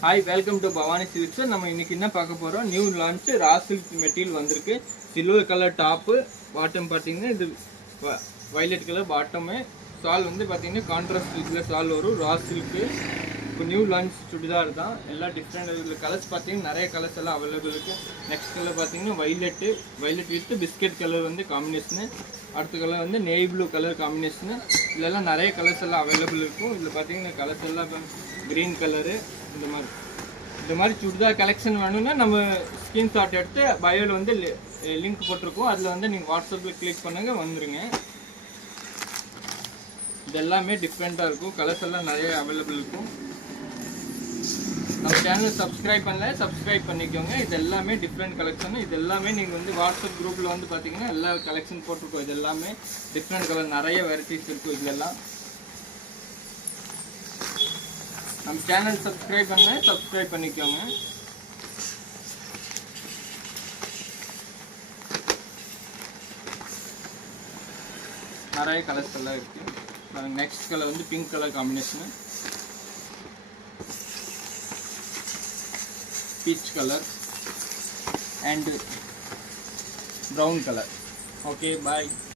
Hi, welcome to Bhavani Silks. நம்ம இன்னைக்கு என்ன பார்க்க போறோம்? New launch raw silk material வந்திருக்கு. சில்வர் கலர் டாப், பாட்டம் பாத்தீங்கன்னா இது வயலட் கலர் பாட்டம். சால் வந்து பாத்தீங்கன்னா கான்ட்ராஸ்ட் இதுல சால் வரும். Raw silk. இப்போ நியூ லான்ச் சுடிதார் தான். எல்லா டிஃபரண்ட் இதுல கலர்ஸ் பாத்தீங்கன்னா நிறைய கலர்ஸ் எல்லாம் அவைலபிள் இருக்கு. நெக்ஸ்ட் கலர் பாத்தீங்கன்னா வயலட் வித் பிஸ்கட் கலர் வந்து காம்பினேஷன். அடுத்த கலர் வந்து நேவி ப்ளூ கலர் காம்பினேஷன். இதெல்லாம் நிறைய கலர்ஸ் எல்லாம் அவைலபிள் இருக்கும். இதுல பாத்தீங்கன்னா கலர்ஸ் எல்லாம் கிரீன் கலரு இந்த மாதிரி சுடிதார் கலெக்ஷன் வேணும்னா நம்ம ஸ்கிரீன்ஷாட் எடுத்து பயோவில் வந்து லிங்க் போட்டிருக்கோம். அதில் வந்து நீங்கள் வாட்ஸ்அப்பில் கிளிக் பண்ணுங்க வந்துருங்க. இது எல்லாமே டிஃப்ரெண்ட்டாக இருக்கும். கலர்ஸ் எல்லாம் நிறைய அவைலபிள் இருக்கும். நம்ம சேனல் சப்ஸ்கிரைப் பண்ணல, சப்ஸ்கிரைப் பண்ணிக்கோங்க. இது எல்லாமே டிஃப்ரெண்ட் கலெக்ஷன். இது எல்லாமே நீங்கள் வந்து வாட்ஸ்அப் குரூப்பில் வந்து பார்த்தீங்கன்னா எல்லா கலெக்ஷன் போட்டிருக்கோம். இது எல்லாமே டிஃப்ரெண்ட் கலர் நிறைய வெரைட்டிஸ் இருக்கும். இதெல்லாம் நம்ம சேனல் சப்ஸ்கிரைப் பண்ண சப்ஸ்கிரைப் பண்ணிக்கோங்க. நிறைய கலர்ஸ் எல்லாம் இருக்கு. நெக்ஸ்ட் கலர் வந்து pink colour combination, peach colour and brown colour. Okay, bye.